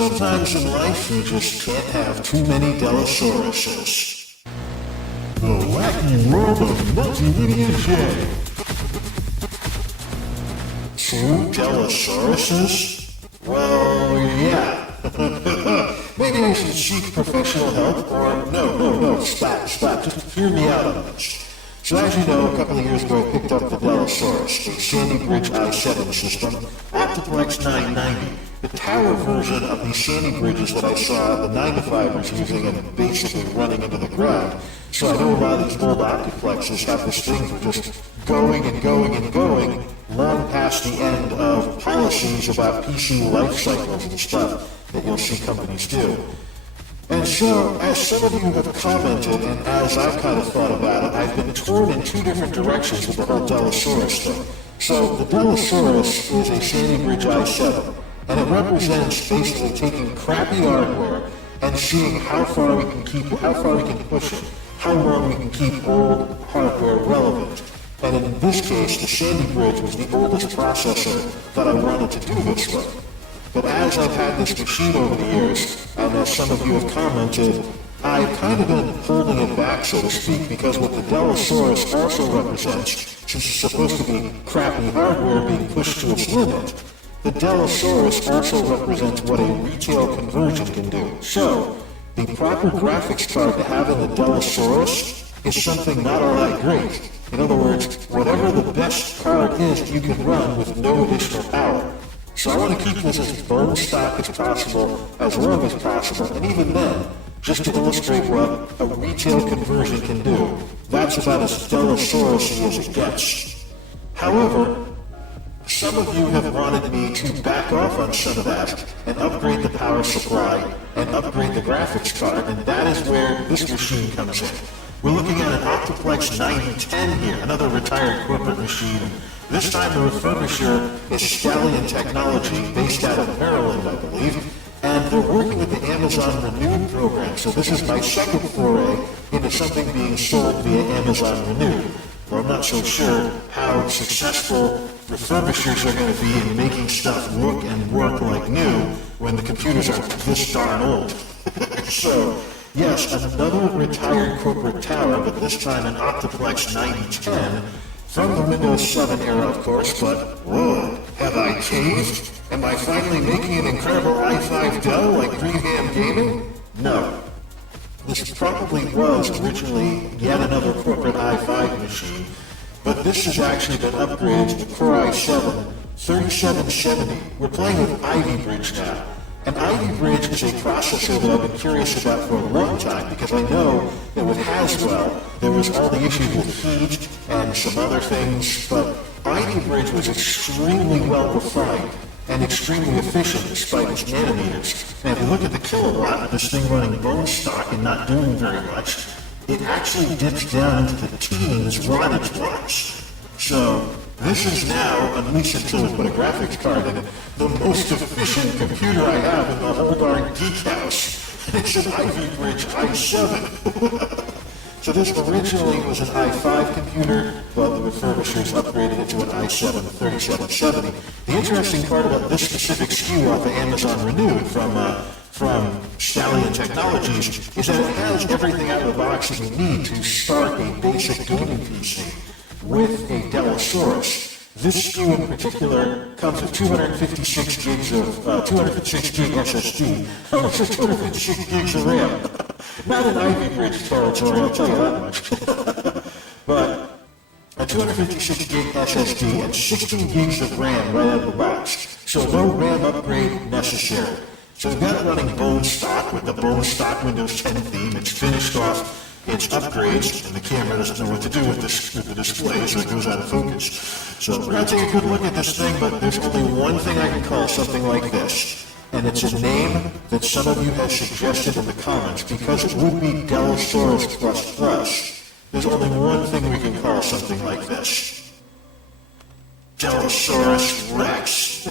Sometimes in life you just can't have too many Dellasauruses. The wacky world of MultimediaJay. Two Dellasauruses? Well, yeah. Maybe I should seek professional help, or no, stop, just hear me out on this. So as you know, a couple of years ago I picked up the Dellasaurus, a Sandy Bridge i7 system, Optiplex 990, the tower version of the Sandy Bridges that I saw the 9-to-5ers using and basically running into the ground. So I know a lot of these old Optiplexes have this thing for just going and going, long past the end of policies about PC life cycles and stuff that you'll see companies do. And so, as some of you have commented, and as I've kind of thought about it, I've been torn in two different directions with the whole Dellasaurus thing. So, the Dellasaurus is a Sandy Bridge i7, and it represents basically taking crappy hardware and seeing how far we can push it, how long we can keep old hardware relevant. And in this case, the Sandy Bridge was the oldest processor that I wanted to do this with. But as I've had this machine over the years, and as some of you have commented, I've kind of been holding it back, so to speak, because what the Dellasaurus also represents, since it's supposed to be crappy hardware being pushed to its limit, the Dellasaurus also represents what a retail conversion can do. So, the proper graphics card to have in the Dellasaurus is something not all that great. In other words, whatever the best card is you can run with no additional power. So I want to keep this as bone stock as possible, as long as possible, and even then, just to illustrate what a retail conversion can do, that's about as Dellasaurus-y as it gets. However, some of you have wanted me to back off on some of that and upgrade the power supply and upgrade the graphics card, and that is where this machine comes in. We're looking at an Optiplex 9010 here, another retired corporate machine. This time the refurbisher is Stallion Technology, based out of Maryland, I believe, and they're working with the Amazon Renewed program, so this is my second foray into something being sold via Amazon Renewed. Well, I'm not so sure how successful refurbishers are going to be in making stuff look and work like new when the computers are this darn old. So, yes, another retired corporate tower, but this time an Optiplex 9010, from the Windows 7 era, of course, but whoa, have I changed? Am I finally making an incredible i5 Dell like Greenham Gaming? No. This probably was originally yet another corporate i5 machine, but this has actually been upgraded to Core i7 3770. We're playing with Ivy Bridge now. And Ivy Bridge is a processor that I've been curious about for a long time, because I know that with Haswell, there was all the issues with heat and some other things, but Ivy Bridge was extremely well refined and extremely efficient despite its nanometers. And if you look at the kilowatt of this thing running bone stock and not doing very much, it actually dips down into the teens wattage-wise. So, this is now, at least until we put a graphics card in it, the most efficient computer I have in the whole darn geek house. It's an Ivy Bridge i7. So this originally was an i5 computer, but the refurbishers upgraded it to an i7 3770. The interesting part about this specific SKU off of Amazon Renewed from Stallion Technologies is that it has everything out of the box that you need to start a basic gaming PC with a Dellasaurus. This SKU in particular comes with 256 gigs of 256 gig SSD. How much is 256 gigs of RAM? Not an Ivy Bridge territory, I'll tell you that much. But a 256 gig SSD and 16 gigs of RAM right out of the box. So no RAM upgrade necessary. So we've got it running bone stock with the bone stock Windows 10 theme. It's finished off its upgrades, and the camera doesn't know what to do with the display, so it goes out of focus. So we're going to take a good look at this thing, but there's only one thing I can call something like this, and it's a name that some of you have suggested in the comments, because it would be Dellasaurus ++. There's only one thing we can call something like this. Dellasaurus Rex.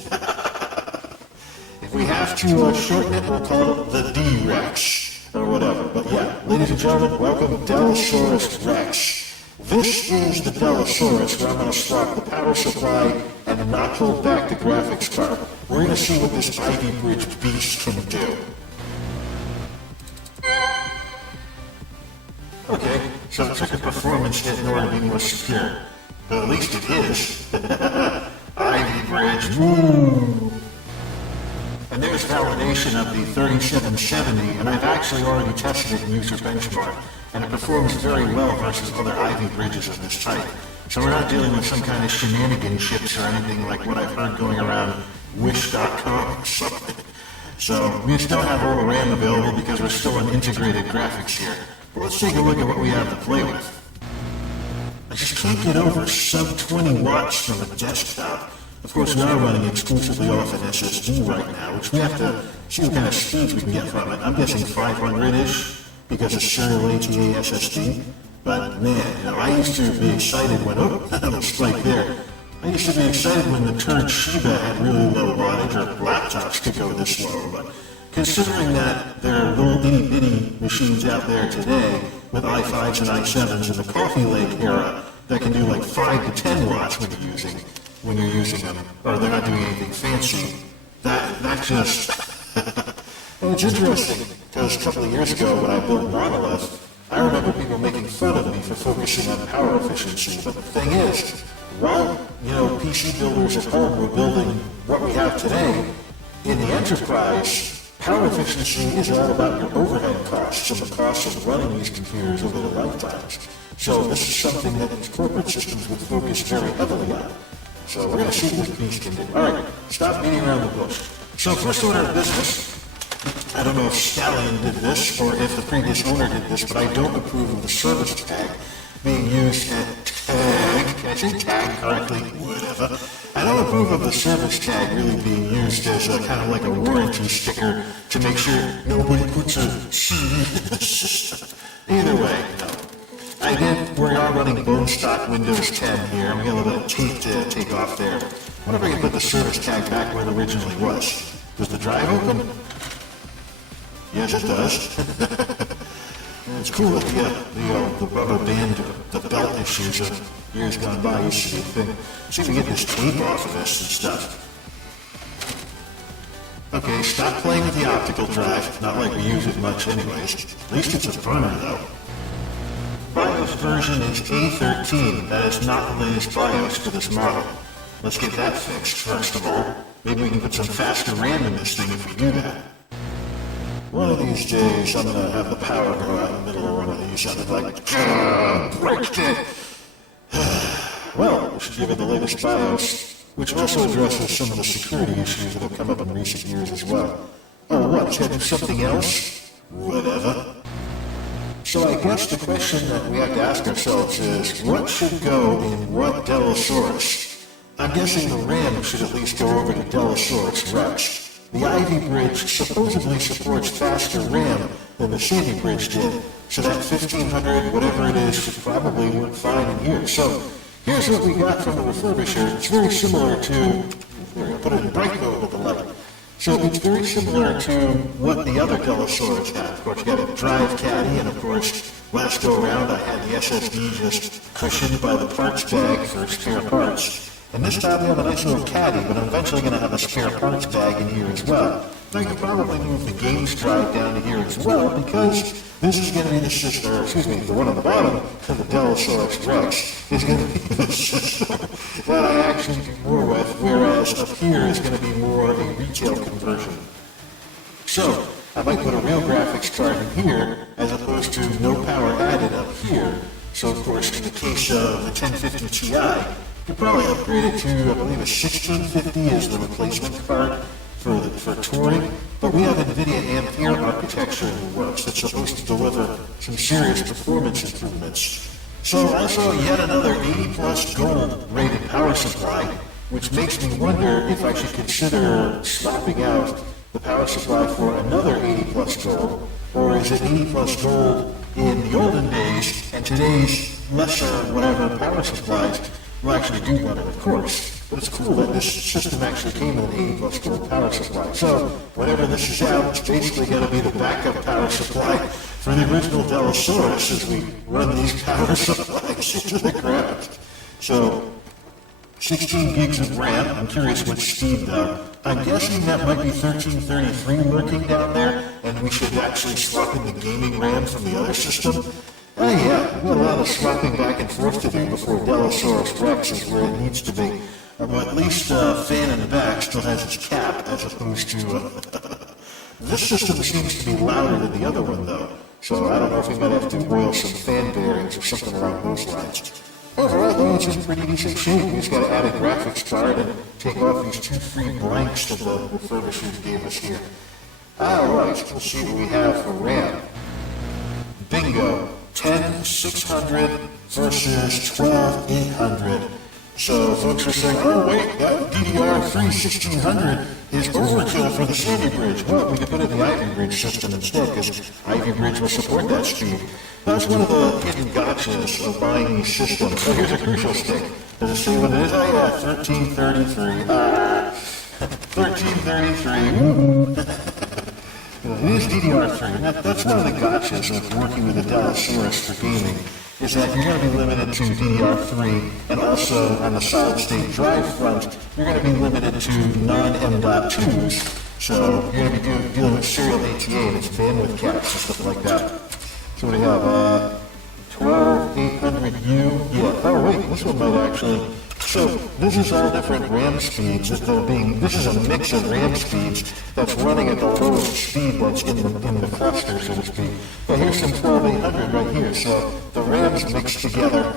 If we have to shorten it, we'll call it the D-Rex. Or whatever, but yeah, ladies and gentlemen, welcome Dellasaurus Rex. This is the Dellasaurus where I'm going to swap the power supply and not hold back the graphics card. We're going to see what this Ivy Bridge beast can do. Okay, so it took a performance hit in order to be more secure. But at least it is. Ivy Bridge, woo! And there's validation of the 3770, and I've actually already tested it in user benchmark, and it performs very well versus other Ivy bridges of this type. So we're not dealing with some kind of shenanigan chips or anything like what I've heard going around wish.com or something. So we still have all the RAM available because we're still in integrated graphics here. But let's take a look at what we have to play with. I just can't get over sub 20 watts from a desktop. Of course, we are running exclusively off an SSD right now, which we have to see what kind of speeds we can get from it. I'm guessing 500-ish because it's serial ATA SSD. But man, I used to be excited when, the spike there. I used to be excited when the turd Shiba had really low wattage, or laptops could go this low, but considering that there are little itty-bitty machines out there today with i5s and i7s in the Coffee Lake era that can do like 5 to 10 watts when you're using them, or they're not doing anything fancy, that just... And it's interesting, because a couple of years ago when I built Monolith, I remember people making fun of me for focusing on power efficiency, but the thing is, while, PC builders at home were building what we have today, in the enterprise, power efficiency is all about your overhead costs and the cost of running these computers over their lifetimes. So this is something that these corporate systems would focus very heavily on. So we're going to see what this beast can do. Alright, stop beating around the bush. So first order of business, I don't know if Stallion did this or if the previous owner did this, but I don't approve of the service tag being used at tag. Can I say tag correctly? Whatever. I don't approve of the service tag really being used as a kind of like a warranty sticker to make sure nobody puts a CD in the system. Either way, no. We are running bone stock Windows 10 here. We got a little bit of tape to take off there. I wonder if I can put the service tag back where it originally was. Does the drive open? Yes, it does. It's cool that the rubber band, the belt issues of years gone by used to be a thing. See if we get this tape off of this and stuff. Okay, stop playing with the optical drive. Not like we use it much anyways. At least it's a burner though. BIOS version is A13. That is not the latest BIOS for this model. Let's get that fixed first of all. Maybe we can put some faster RAM in this thing if we do that. One of these days, I'm going to have the power go out in the middle of one of these, and I'm like, break it! Well, we should give it the latest BIOS, which also addresses some of the security issues that have come up in recent years as well. Oh, what, it's going to do something else? Whatever. So I guess the question that we have to ask ourselves is, what should go in what Dellasaurus? I'm guessing the RAM should at least go over to Dellasaurus Rex. The Ivy Bridge supposedly supports faster RAM than the Sandy Bridge did, so that 1500, whatever it is, should probably work fine in here. So here's what we got from the refurbisher. It's very similar to, we're going to put it in bright mode with the light. So it's very similar to what the other Dellasaurus had. Of course, you got a drive caddy, and of course, last go around I had the SSD just cushioned by the parts bag for spare parts. And this time we have a nice little caddy, but I'm eventually going to have a spare parts bag in here as well. And I could probably move the games drive down to here as well, because this is going to be the system, or excuse me, the one on the bottom, the Dellasaurus Rex, is going to be the system that I actually do more with, whereas up here is going to be more a retail conversion. So, I might put a real graphics card in here, as opposed to no power added up here. So, of course, in the case of the 1050 Ti, you probably upgrade it to, I believe, a 1650 as the replacement card for touring. But we have NVIDIA Ampere architecture in the works that's supposed to deliver some serious performance improvements. So also yet another 80 plus gold rated power supply, which makes me wonder if I should consider swapping out the power supply for another 80 plus gold, or is it 80 plus gold in the olden days and today's lesser whatever power supplies will actually do better, of course. But it's cool that this system actually came with an 80 plus gold power supply. So, whenever this is out, it's basically going to be the backup power supply for the original Dellasaurus as we run these power supplies into the ground. So, 16 gigs of RAM. I'm curious which speed though. I'm guessing that might be 1333 lurking down there, and we should actually swap in the gaming RAM from the other system. Oh yeah, we've got a lot of swapping back and forth to do before Dellasaurus Rex is where it needs to be. Well, at least fan in the back still has its cap, as opposed to... This system seems to be louder than the other one, though. So I don't know if we might have to oil some fan bearings or something along those lines. Overall, though, it's in pretty decent shape. We just got to add a graphics card and take off these 2 free blanks that the refurbishers gave us here. Alright, we'll see what we have for RAM. Bingo! 10,600 versus 12,800. So folks are saying, oh wait, that DDR3 1600 is overkill for the Sandy Bridge. Well, we could put it in the Ivy Bridge system instead, because Ivy Bridge will support that speed. That's one of the hidden gotchas of buying these systems. Oh, here's a crucial stick. Does it say what it is? Oh yeah, 1333. 1333. Woohoo! It is DDR3. That's one of the gotchas of working with the Dellasaurus for gaming, is that you're going to be limited to DDR3, and also on the solid-state drive front, you're going to be limited to non-M.2s, so you're going to be dealing with serial ATA and its bandwidth caps and stuff like that. So what do we have? 12800U. Yeah. Oh wait, this one might actually... So this is all different RAM speeds this is a mix of RAM speeds that's running at the lowest speed that's in the cluster, so to speak. But here's some 12800 right here, so the RAMs mixed together.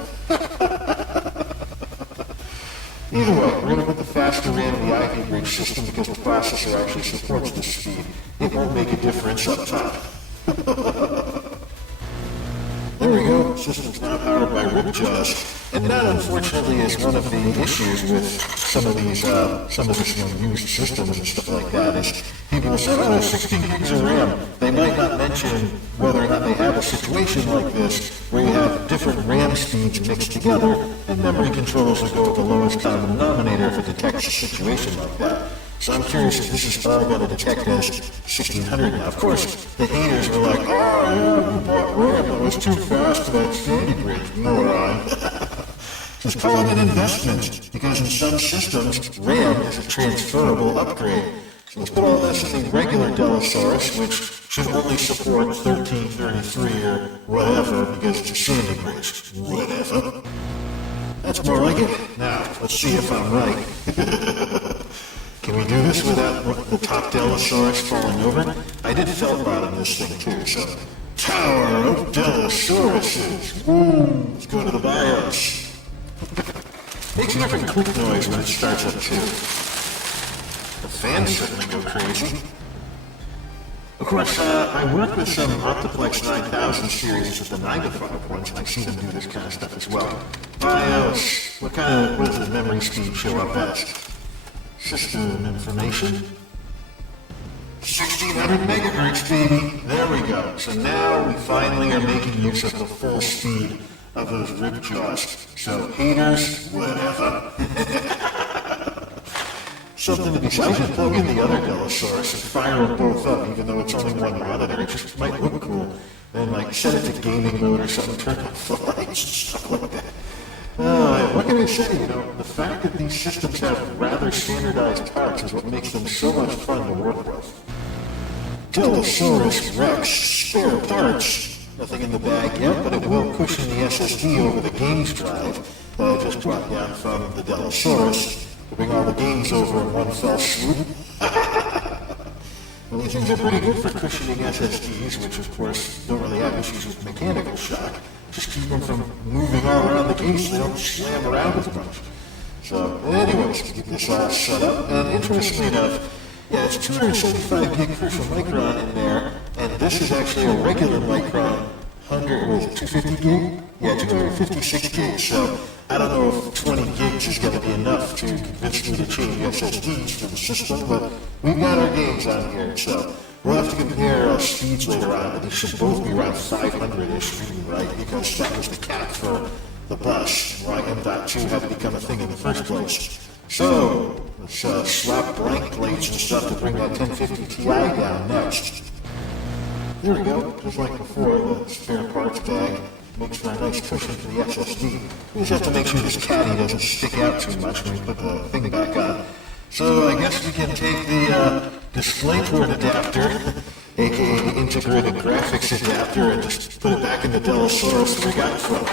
Either way, we're going to put the faster RAM in the Ivy Bridge system because the processor actually supports this speed. It won't make a difference up top. There we go, system's now powered by Ripjaws. And that, unfortunately, is one of the issues with some of these, used systems and stuff like that, is people will say, oh, 16 gigs of RAM. They might not mention whether or not they have a situation like this, where you have different RAM speeds mixed together, and memory controllers will go with the lowest common denominator if it detects a situation like that. So I'm curious if this is all going to detect as 1600 now. Of course, the haters were like, oh yeah, you bought RAM that was too fast for that Sandy Bridge, moron. Just call it an investment, because in some systems, RAM is a transferable upgrade. So let's put all this in the regular Dellasaurus, which should only support 1333 or whatever, because it's a Sandy Bridge. Whatever. That's more like it. Now, let's see if I'm right. Can we do this without the top Dellasaurus falling over? I did felt bottom this thing too, so... Tower of Dellasauruses! Woo! Let's go to the BIOS. Makes a different click noise when it starts up too. The fans certainly go crazy. Of course, I work with some Optiplex 9000 series with the 9 to 5 ones, and I see them do this kind of stuff as well. BIOS. What does the memory speed show up as? System information. 1600 megahertz, baby. There we go. So now we finally are making use of the full speed of those Ripjaws. So haters, whatever. Something to be said. I should plug in the other Dellasaurus and fire them both up, even though it's only one monitor. It just might look cool. Then like set it to gaming mode or something, turn off the lights and stuff like that. What can I say? The fact that these systems have rather standardized parts is what makes them so much fun to work with. Dellasaurus Rex spare parts. Nothing in the bag yet, but it will cushion the SSD over the games drive that I just brought down from the Dellasaurus to bring all the games over in one fell swoop. Well, these things are pretty good for cushioning SSDs, which of course don't really have issues with mechanical shock. Just keep them from moving all around the case so they don't slam around as much. So, anyways, get this all set up. And interestingly enough, yeah, it's 275 gig Crucial Micron in there, and this is actually a regular Micron 250 gig? Yeah, 256 gigs. So, I don't know if 20 gigs is going to be enough to convince me to change SSDs for the system, but we've got our games on here, so we'll have to compare speeds later on, but these should both be around 500-ish reading, right? Because that was the cap for the bus, why M.2 had to become a thing in the first place. So, let's swap blank plates and stuff to bring that 1050 Ti down next. There we go, just like before, the spare parts bag. makes for a nice cushion for the SSD. We just have to make sure this caddy doesn't stick out too much when we put the thing back on. So I guess we can take the DisplayPort adapter, aka the integrated graphics adapter, and just put it back in the Dellasaurus that we got from.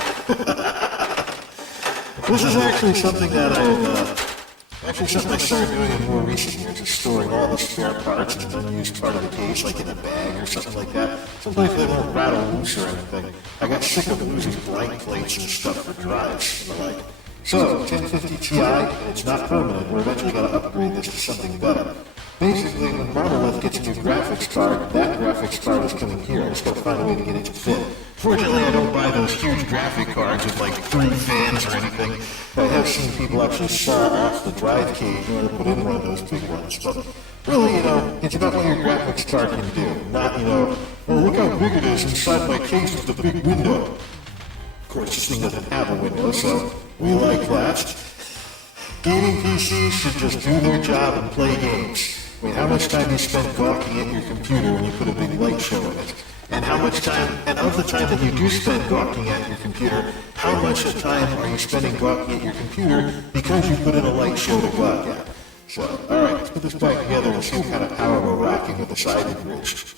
This is actually something that I started doing in more recent years, is storing all the spare parts in an unused part of the case, like in a bag or something like that. Sometimes they won't rattle loose or anything. I got sick of losing blank plates and stuff for drives and the like. So, 1050 Ti, and it's not permanent. We're eventually going to upgrade this to something better. Basically, when Monolith gets a new graphics card, that graphics card is coming here. I just got to find a way to get it to fit. Fortunately, I don't buy those huge graphic cards with like 3 fans or anything. I have seen people actually saw off the drive cage in order to put in one of those big ones. But really, it's about what your graphics card can do, not, oh, look how big it is inside my case with the big window. Of course, this thing doesn't have a window, so we like that. Gaming PCs should just do their job and play games. I mean, how much time do you spend gawking at your computer when you put a big light show in it? And how much time, and of the time that you do spend gawking at your computer, how much of time are you spending gawking at your computer because you put in a light show to gawk at? So, alright, let's put this back together and see what kind of power we're rocking with the Ivy Bridge.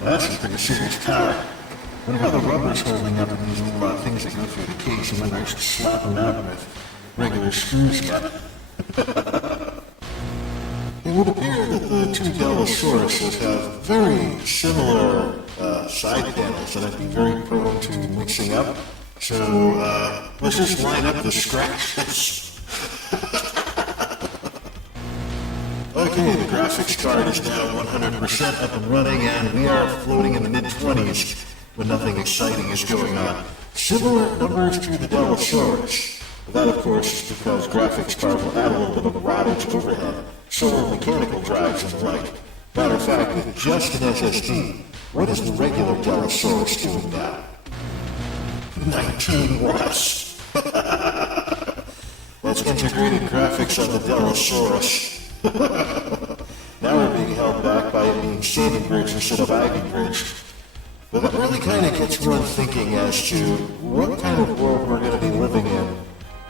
Well, that's some pretty serious power. I wonder how the rubber's holding up in these little things that go through the case, and whether I should slap them out with regular screws yet. It would appear that the two Dellasauruses have very similar side panels that I'd be very prone to mixing up. So let's just line up the scratches. Okay, the graphics card is now 100% up and running, and we are floating in the mid-20s when nothing exciting is going on. Similar numbers to the Dellasaurus. That, of course, is because graphics cards will add a little bit of wattage overhead, so will mechanical drives and the like. Matter of fact, with just an SSD, what is the regular Dellasaurus doing now? 19 watts. That's integrated graphics on the Dellasaurus. Now we're being held back by it being Sandy Bridge instead of Ivy Bridge. But that really kind of gets one thinking as to what kind of world we're going to be living in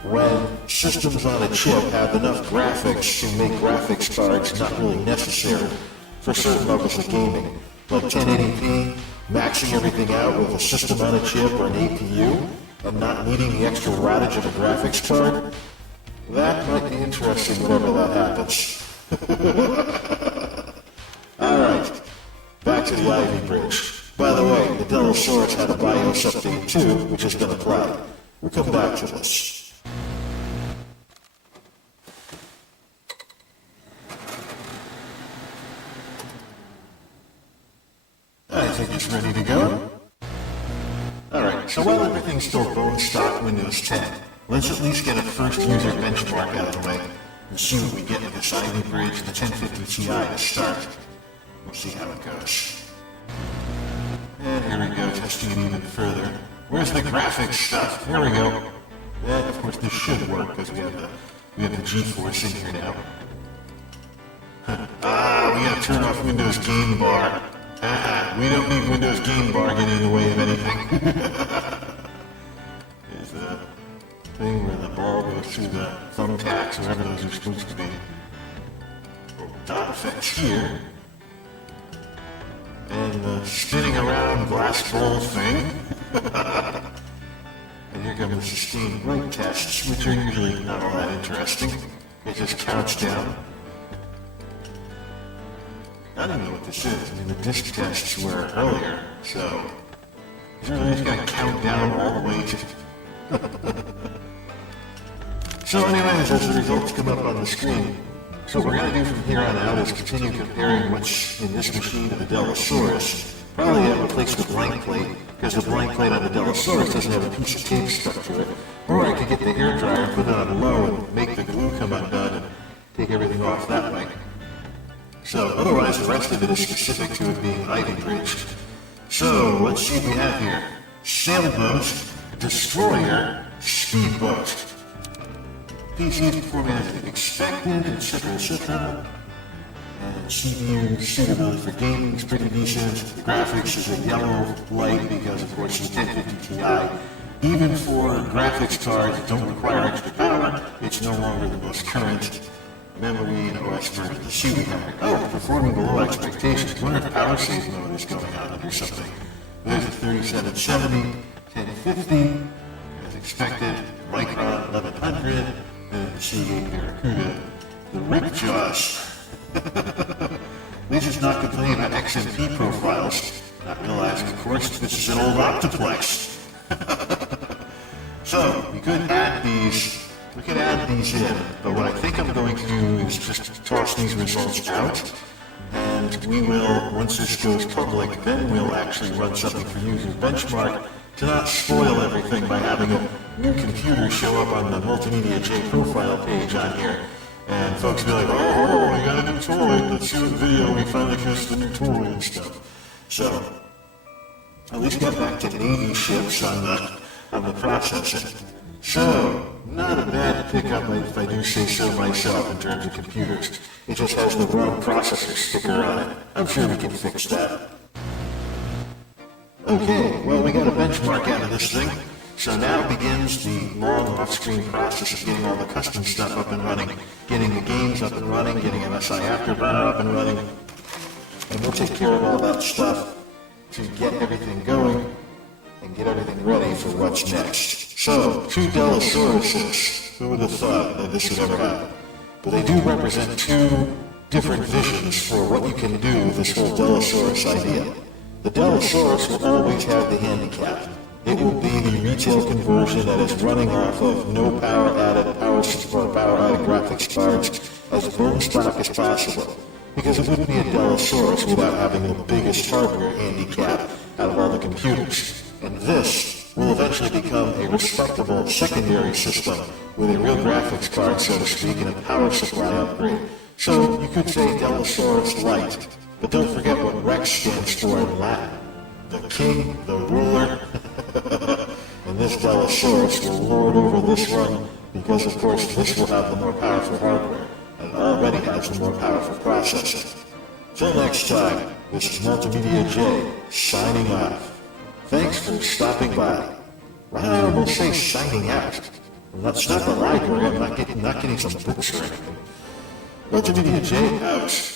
when systems on a chip have enough graphics to make graphics cards not really necessary for certain levels of gaming, like 1080p, maxing everything out with a system on a chip or an APU, and not needing the extra wattage of a graphics card. That might be interesting whenever that happens. Alright, back to the Ivy Bridge. By the way, the Dellasaurus had a BIOS update too, which has been applied. We'll come back to this. I think it's ready to go. Alright, so while everything's still bone stock Windows 10, let's at least get a first user benchmark out of the way and see what we get with this Ivy Bridge and the 1050 Ti to start. We'll see how it goes. And here we go, testing it even further. Where's the graphics stuff? There we go. And of course this should work because we have the G-Force in here now. We gotta turn off Windows Game Bar. We don't need Windows Game Bar getting in the way of anything. There's the thing where the ball goes through the thumbtacks, wherever those are supposed to be. Dot effects here. And the spinning around glass bowl thing. And here come the sustained write tests, which are usually not all that interesting. It just counts down. I don't know what this is. I mean, the disk tests were earlier, so is it really just going to count down all the way to... So anyways, as the results come up on the screen, so what we're going to do from here on out is continue comparing what's in this machine to the Dellasaurus. Probably replace the blank plate, because the blank plate on the Dellasaurus doesn't have a piece of tape stuck to it. Or I could get the hairdryer, put it on low, and make the glue come undone and take everything off that way. So, otherwise, the rest of it is specific to it being Ivy Bridge. So, let's see what we have here. Sailboat, Destroyer, Speedboat. PCs performing as expected, etc., etc. And CPU suitability for gaming is pretty decent. The graphics is a yellow light because, of course, the 1050 Ti, even for graphics cards that don't require extra power, it's no longer the most current memory and OS version. Let's see what we have. Oh, performing below expectations. I wonder if power save mode is going on under something. There's a 3770, 1050, as expected, Micron 1100, and the Seagate Barracuda. The Ripjaws. This is not complaining about XMP profiles, not realizing, of course, this is an old Optiplex. So, we could add these in, but what I think I'm going to do is just toss these results out, and we will, once this goes public, then we'll actually run something for user benchmark to not spoil everything by having a new computer show up on the MultimediaJay profile page on here. And folks be like, oh, we got a new toy, let's see what video we finally finished the new toy and stuff. So, at least got back to Navy ships on the processing. So, not a bad pickup if I do say so myself in terms of computers. It just has the wrong processor sticker on it. I'm sure we can fix that. Okay, well, we got a benchmark out of this thing. So now begins the long off-screen process of getting all the custom stuff up and running, getting the games up and running, getting MSI Afterburner up and running, and we'll take care of all that stuff to get everything going and get everything ready for what's next. So, two Dellasauruses. Who would have thought that this would ever happen? But they do represent two different visions for what you can do with this whole Dellasaurus idea. The Dellasaurus will always have the handicap. It will be the retail conversion that is running off of no power added graphics cards as bone stock as possible. Because it wouldn't be a Dellasaurus without having the biggest hardware handicap out of all the computers. And this will eventually become a respectable secondary system with a real graphics card, so to speak, and a power supply upgrade. So you could say Dellasaurus Lite, but don't forget what Rex stands for in Latin. The king, the ruler, and this Dellasaurus will lord over this one because, of course, this will have the more powerful hardware and already has the more powerful processing. Till next time, this is MultimediaJay signing off. Thanks for stopping by. Why do I almost say signing out? It's not the library. I'm not getting some books or anything. MultimediaJay out.